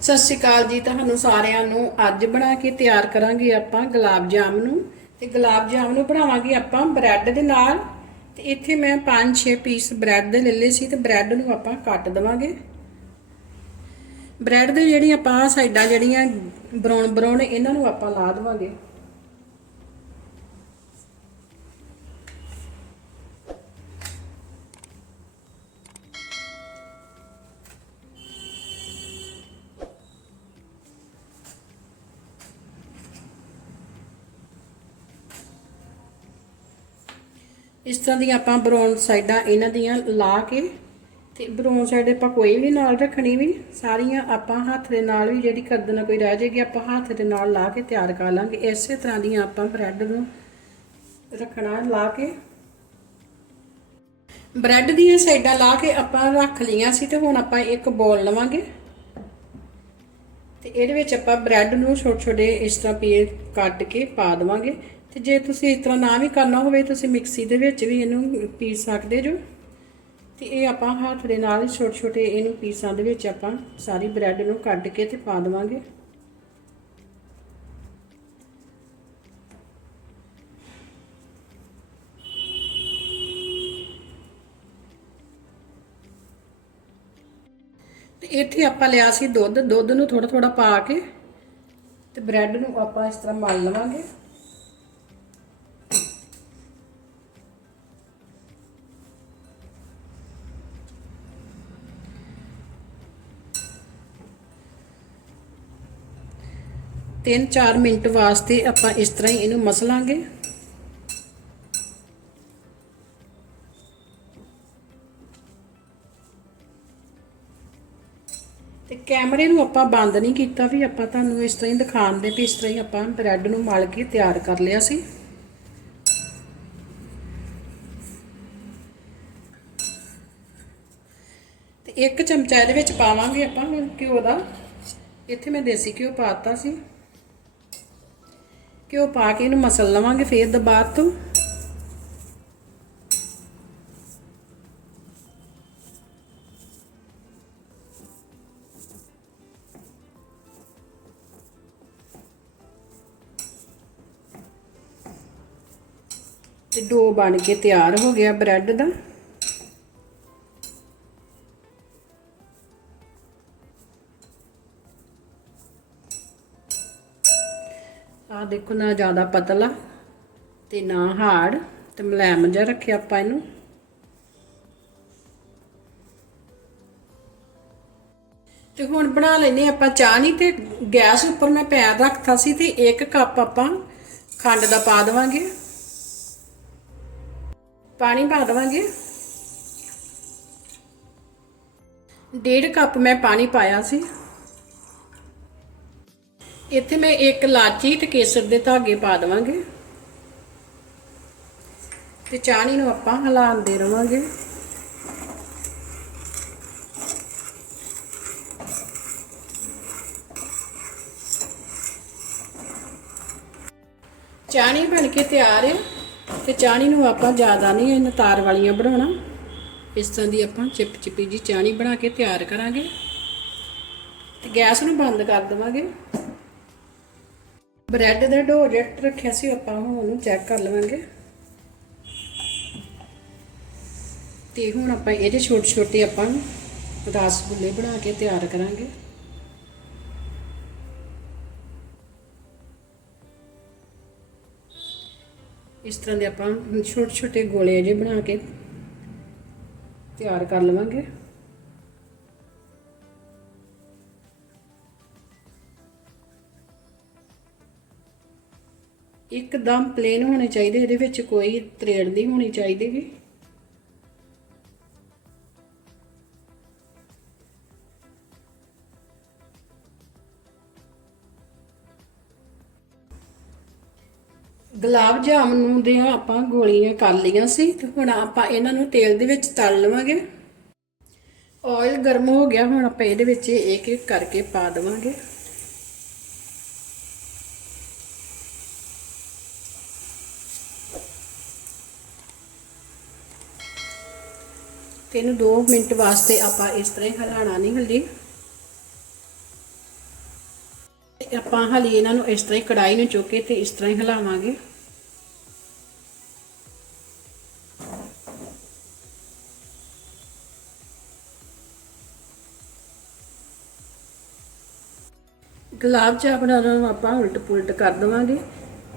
ਸਤਿ ਸ਼੍ਰੀ ਅਕਾਲ ਜੀ, ਤੁਹਾਨੂੰ ਸਾਰਿਆਂ ਨੂੰ ਅੱਜ ਬਣਾ ਕੇ ਤਿਆਰ ਕਰਾਂਗੇ ਆਪਾਂ ਗੁਲਾਬ ਜਾਮ ਨੂੰ। ਤੇ ਗੁਲਾਬ ਜਾਮ ਨੂੰ ਬਣਾਵਾਂਗੇ ਆਪਾਂ ਬ੍ਰੈਡ ਦੇ ਨਾਲ। ਤੇ ਇੱਥੇ ਮੈਂ 5-6 ਪੀਸ ਬ੍ਰੈਡ ਦੇ ਲੈ ਲਏ ਸੀ ਤੇ ਬ੍ਰੈਡ ਨੂੰ ਆਪਾਂ ਕੱਟ ਦਵਾਂਗੇ। ਬ੍ਰੈਡ ਦੇ ਜਿਹੜੀ ਆਪਾਂ ਸਾਈਡਾਂ ਜਿਹੜੀਆਂ ਬਰਾਊਨ ਬਰਾਊਨ ਇਹਨਾਂ ਨੂੰ ਆਪਾਂ ਲਾ ਦਵਾਂਗੇ। ਇਸ ਤਰ੍ਹਾਂ ਦੀਆਂ ਆਪਾਂ ਬਰਾਊਨ ਸਾਈਡਾਂ ਇਹਨਾਂ ਦੀਆਂ ਲਾ ਕੇ ਤੇ ਬਰਾਊਨ ਸਾਈਡ ਆਪਾਂ ਕੋਈ ਵੀ ਨਾਲ ਰੱਖਣੀ ਵੀ ਸਾਰੀਆਂ ਆਪਾਂ ਹੱਥ ਦੇ ਨਾਲ ਵੀ ਜਿਹੜੀ ਕਰਦਣਾ ਕੋਈ ਰਹਿ ਜਾਏਗੀ ਆਪਾਂ ਹੱਥ ਦੇ ਨਾਲ ਲਾ ਕੇ ਤਿਆਰ ਕਰ ਲਾਂਗੇ। ਇਸੇ ਤਰ੍ਹਾਂ ਦੀਆਂ ਆਪਾਂ ਬ੍ਰੈਡ ਨੂੰ ਰੱਖਣਾ ਲਾ ਕੇ। ਬ੍ਰੈਡ ਦੀਆਂ ਸਾਈਡਾਂ ਲਾ ਕੇ ਆਪਾਂ ਰੱਖ ਲਈਆਂ ਸੀ ਤੇ ਹੁਣ ਆਪਾਂ ਇੱਕ ਬੋਲ ਲਵਾਂਗੇ। ਤੇ ਇਹਦੇ ਵਿੱਚ ਆਪਾਂ ਬ੍ਰੈਡ ਨੂੰ ਛੋਟੇ ਛੋਟੇ ਇਸ ਤਰ੍ਹਾਂ ਪੀਸ ਕੱਟ ਕੇ ਪਾ ਦੇਵਾਂਗੇ। ਤੇ ਜੇ ਤੁਸੀਂ ਇਸ ਤਰ੍ਹਾਂ ਨਾ ਵੀ ਕਰਨਾ ਹੋਵੇ, ਤੁਸੀਂ ਮਿਕਸੀ ਦੇ ਵਿੱਚ ਵੀ ਇਹਨੂੰ ਪੀਸ ਸਕਦੇ ਜੋ। ਤੇ ਇਹ ਆਪਾਂ ਹੱਥ ਦੇ ਨਾਲ ਛੋਟੇ ਛੋਟੇ ਇਹਨੂੰ ਪੀਸਾਂ ਦੇ ਵਿੱਚ ਆਪਾਂ ਸਾਰੀ ਬ੍ਰੈਡ ਨੂੰ ਕੱਢ ਕੇ ਤੇ ਪਾ ਦੇਵਾਂਗੇ। ਤੇ ਇੱਥੇ ਆਪਾਂ ਲਿਆ ਸੀ ਦੁੱਧ। ਦੁੱਧ ਨੂੰ ਥੋੜਾ ਥੋੜਾ ਪਾ ਕੇ ਤੇ ਬ੍ਰੈਡ ਨੂੰ ਆਪਾਂ ਇਸ ਤਰ੍ਹਾਂ ਮਲ ਲਵਾਂਗੇ। ਤਿੰਨ ਚਾਰ ਮਿੰਟ ਵਾਸਤੇ ਆਪਾਂ ਇਸ ਤਰ੍ਹਾਂ ਹੀ ਇਹਨੂੰ ਮਸਲਾਂਗੇ। ਤੇ ਕੈਮਰੇ ਨੂੰ ਆਪਾਂ ਬੰਦ ਨਹੀਂ ਕੀਤਾ ਵੀ, ਆਪਾਂ ਤੁਹਾਨੂੰ ਇਸ ਤਰ੍ਹਾਂ ਹੀ ਦਿਖਾਉਣ ਦੇ ਵੀ ਇਸ ਤਰ੍ਹਾਂ ਹੀ ਆਪਾਂ ਬ੍ਰੈਡ ਨੂੰ ਮਲ ਕੇ ਤਿਆਰ ਕਰ ਲਿਆ ਸੀ। ਤੇ ਇੱਕ ਚਮਚਾ ਇਹਦੇ ਵਿੱਚ ਪਾਵਾਂਗੇ ਆਪਾਂ ਘਿਓ ਦਾ। ਇੱਥੇ ਮੈਂ ਦੇਸੀ ਘਿਓ ਪਾਤਾ ਸੀ। ਘਿਓ ਪਾ ਕੇ ਇਹਨੂੰ ਮਸਲ ਲਵਾਂਗੇ ਫੇਰ ਦਬਾਅ ਤੋਂ ਤੇ ਡੋ ਬਣ ਕੇ ਤਿਆਰ ਹੋ ਗਿਆ ਬ੍ਰੈਡ ਦਾ ਆ ਦੇਖੋ ਨਾ ਜ਼ਿਆਦਾ ਪਤਲਾ ਤੇ ਨਾ ਹਾਰਡ ਤੇ ਮਲੈਮ ਜਿਹਾ ਰੱਖਿਆ ਆਪਾਂ ਇਹਨੂੰ। ਤੇ ਹੁਣ ਬਣਾ ਲੈਨੇ ਆਪਾਂ ਚਾਹ ਨਹੀਂ ਤੇ ਗੈਸ ਉੱਪਰ ਮੈਂ ਪੈਰ ਰੱਖਤਾ ਸੀ ਤੇ 1 ਕੱਪ ਆਪਾਂ ਖੰਡ ਦਾ ਪਾ ਦੇਵਾਂਗੇ। ਪਾਣੀ ਪਾ ਦੇਵਾਂਗੇ। ਡੇਢ ਕੱਪ ਮੈਂ ਪਾਣੀ ਪਾਇਆ ਸੀ। ਇੱਥੇ ਮੈਂ ਇੱਕ ਲਾਚੀ ਤੇ ਕੇਸਰ ਦੇ ਧਾਗੇ ਪਾ ਦੇਵਾਂਗੇ। ਤੇ ਚਾਹਣੀ ਨੂੰ ਆਪਾਂ ਹਿਲਾਉਂਦੇ ਰਵਾਂਗੇ। ਚਾਣੀ ਬਣ ਕੇ ਤਿਆਰ ਹੈ ਤੇ ਚਾਹਣੀ ਨੂੰ ਆਪਾਂ ਜ਼ਿਆਦਾ ਨਹੀਂ ਇਹਨਾਂ ਤਾਰ ਵਾਲੀਆਂ ਬਣਾਉਣਾ। ਇਸ ਤਰ੍ਹਾਂ ਦੀ ਆਪਾਂ ਚਿਪ ਚਿਪੀ ਜੀ ਚਾਹਣੀ ਬਣਾ ਕੇ ਤਿਆਰ ਕਰਾਂਗੇ। ਤੇ ਗੈਸ ਨੂੰ ਬੰਦ ਕਰ ਦੇਵਾਂਗੇ। ਬ੍ਰੈਡ ਦਾ ਡੋ ਜੱਟ ਰੱਖਿਆ ਸੀ, ਆਪਾਂ ਹੁਣ ਉਹਨੂੰ ਚੈੱਕ ਕਰ ਲਵਾਂਗੇ। ਤੇ ਹੁਣ ਆਪਾਂ ਇਹਦੇ ਛੋਟੇ ਛੋਟੇ ਆਪਾਂ ਰਸਗੁੱਲੇ ਬਣਾ ਕੇ ਤਿਆਰ ਕਰਾਂਗੇ। ਇਸ ਤਰ੍ਹਾਂ ਦੇ ਆਪਾਂ ਛੋਟੇ ਛੋਟੇ ਗੋਲੇ ਜਿਹੇ ਬਣਾ ਕੇ ਤਿਆਰ ਕਰ ਲਵਾਂਗੇ। ਇੱਕਦਮ ਪਲੇਨ ਹੋਣੇ ਚਾਹੀਦੇ, ਇਹਦੇ ਵਿੱਚ ਕੋਈ ਤਰੇੜ ਨਹੀਂ ਹੋਣੀ ਚਾਹੀਦੀ ਵੀ ਗੁਲਾਬ ਜਾਮਨ ਦੇ ਆਪਾਂ ਗੋਲੀਆਂ ਕਰ ਲਈਆਂ ਸੀ, ਤੇ ਹੁਣ ਆਪਾਂ ਇਹਨਾਂ ਨੂੰ ਤੇਲ ਦੇ ਵਿੱਚ ਤਲ ਲਵਾਂਗੇ। ਆਇਲ ਗਰਮ ਹੋ ਗਿਆ, ਹੁਣ ਆਪਾਂ ਇਹਦੇ ਵਿੱਚ ਇੱਕ ਇੱਕ ਕਰਕੇ ਪਾ ਦੇਵਾਂਗੇ। ਤੇ ਇਹਨੂੰ 2 ਮਿੰਟ ਵਾਸਤੇ ਆਪਾਂ ਇਸ ਤਰ੍ਹਾਂ ਹੀ ਹਿਲਾਣਾ ਨਹੀਂ ਹਲਦੀ ਤੇ ਆਪਾਂ ਹਾਲੀ ਇਹਨਾਂ ਨੂੰ ਇਸ ਤਰ੍ਹਾਂ ਹੀ ਕੜਾਈ ਨੂੰ ਚੁੱਕ ਕੇ ਤੇ ਇਸ ਤਰ੍ਹਾਂ ਹੀ ਹਿਲਾਵਾਂਗੇ। ਗੁਲਾਬ ਜਾਮਨਾਂ ਨੂੰ ਆਪਾਂ ਉਲਟ ਪੁਲਟ ਕਰ ਦਵਾਂਗੇ।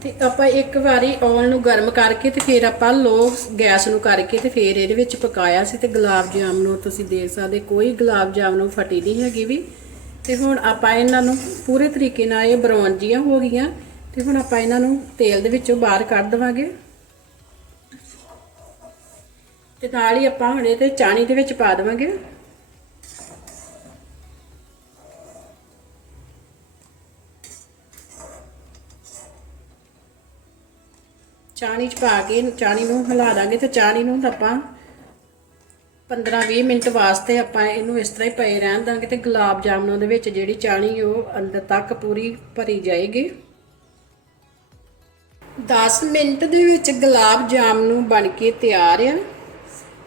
ਤੇ ਆਪਾਂ ਇੱਕ ਵਾਰੀ ਓਵਨ ਨੂੰ ਗਰਮ ਕਰਕੇ ਤੇ ਫਿਰ ਆਪਾਂ ਲੋ ਗੈਸ ਨੂੰ ਕਰਕੇ ਤੇ ਫਿਰ ਇਹਦੇ ਵਿੱਚ ਪਕਾਇਆ ਸੀ ਤੇ ਗੁਲਾਬ ਜਾਮਨ ਨੂੰ ਤੁਸੀਂ ਦੇਖ ਸਕਦੇ, ਕੋਈ ਗੁਲਾਬ ਜਾਮਨ ਨੂੰ ਫਟੀ ਨਹੀਂ ਹੈਗੀ ਵੀ। ਤੇ ਹੁਣ ਆਪਾਂ ਇਹਨਾਂ ਨੂੰ ਪੂਰੇ ਤਰੀਕੇ ਨਾਲ ਇਹ ਬਰਾਊਨ ਜੀਆਂ ਹੋ ਗਈਆਂ। ਤੇ ਹੁਣ ਆਪਾਂ ਇਹਨਾਂ ਨੂੰ ਤੇਲ ਦੇ ਵਿੱਚੋਂ ਬਾਹਰ ਕੱਢ ਦਵਾਂਗੇ। ਤੇ ਨਾਲ ਹੀ ਆਪਾਂ ਹੁਣ ਇਹ ਤੇ ਚਾਣੀ ਦੇ ਵਿੱਚ ਪਾ ਦਵਾਂਗੇ। ਚਾਣੀ ਚ ਪਾ ਕੇ, ਚਾਣੀ ਨੂੰ ਹਿਲਾ ਦਾਂਗੇ ਤੇ ਚਾਣੀ ਨੂੰ ਆਪਾਂ 15-20 ਮਿੰਟ ਵਾਸਤੇ ਆਪਾਂ ਇਹਨੂੰ ਇਸ ਤਰ੍ਹਾਂ ਹੀ ਪਏ ਰਹਿਣ ਦਾਂਗੇ ਤੇ ਗੁਲਾਬ ਜਾਮਨਾਂ ਦੇ ਵਿੱਚ ਜਿਹੜੀ ਚਾਣੀ ਉਹ ਅੰਦਰ ਤੱਕ ਪੂਰੀ ਭਰੀ ਜਾਏਗੀ। 10 ਮਿੰਟ ਦੇ ਵਿੱਚ ਗੁਲਾਬ ਜਾਮਨੂੰ ਬਣ ਕੇ ਤਿਆਰ ਆ।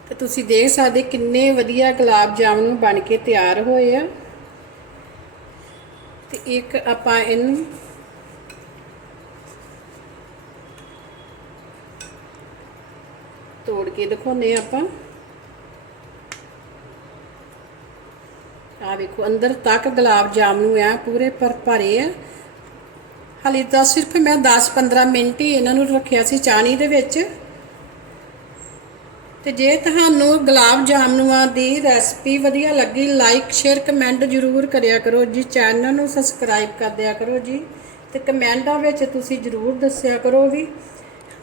ਤੇ ਤੁਸੀਂ ਦੇਖ ਸਕਦੇ ਕਿੰਨੇ ਵਧੀਆ ਗੁਲਾਬ ਜਾਮਨੂੰ ਬਣ ਕੇ ਤਿਆਰ ਹੋਏ ਆ। ਤੇ ਇੱਕ ਆਪਾਂ ਇਹਨੂੰ ਤੋੜ ਕੇ ਦਿਖਾਉਨੇ ਆਪਾਂ। ਆ ਵੇਖੋ, ਅੰਦਰ ਤੱਕ ਗੁਲਾਬ ਜਾਮਨੂੰ ਆ ਪੂਰੇ ਪਰ ਭਰੇ ਆ। ਹਾਲੇ ਤਾਂ ਸਿਰਫ ਮੈਂ 10-15 ਮਿੰਟ ਹੀ ਇਹਨਾਂ ਨੂੰ ਰੱਖਿਆ ਸੀ ਚਾਣੀ ਦੇ ਵਿੱਚ। ਤੇ ਜੇ ਤੁਹਾਨੂੰ ਗੁਲਾਬ ਜਾਮਨੂਆਂ ਦੀ ਰੈਸਪੀ ਵਧੀਆ ਲੱਗੀ ਲਾਈਕ ਸ਼ੇਅਰ ਕਮੈਂਟ ਜ਼ਰੂਰ ਕਰਿਆ ਕਰੋ ਜੀ। ਚੈਨਲ ਨੂੰ ਸਬਸਕ੍ਰਾਈਬ ਕਰ ਦਿਆ ਕਰੋ ਜੀ। ਤੇ ਕਮੈਂਟਾਂ ਵਿੱਚ ਤੁਸੀਂ ਜ਼ਰੂਰ ਦੱਸਿਆ ਕਰੋ ਵੀ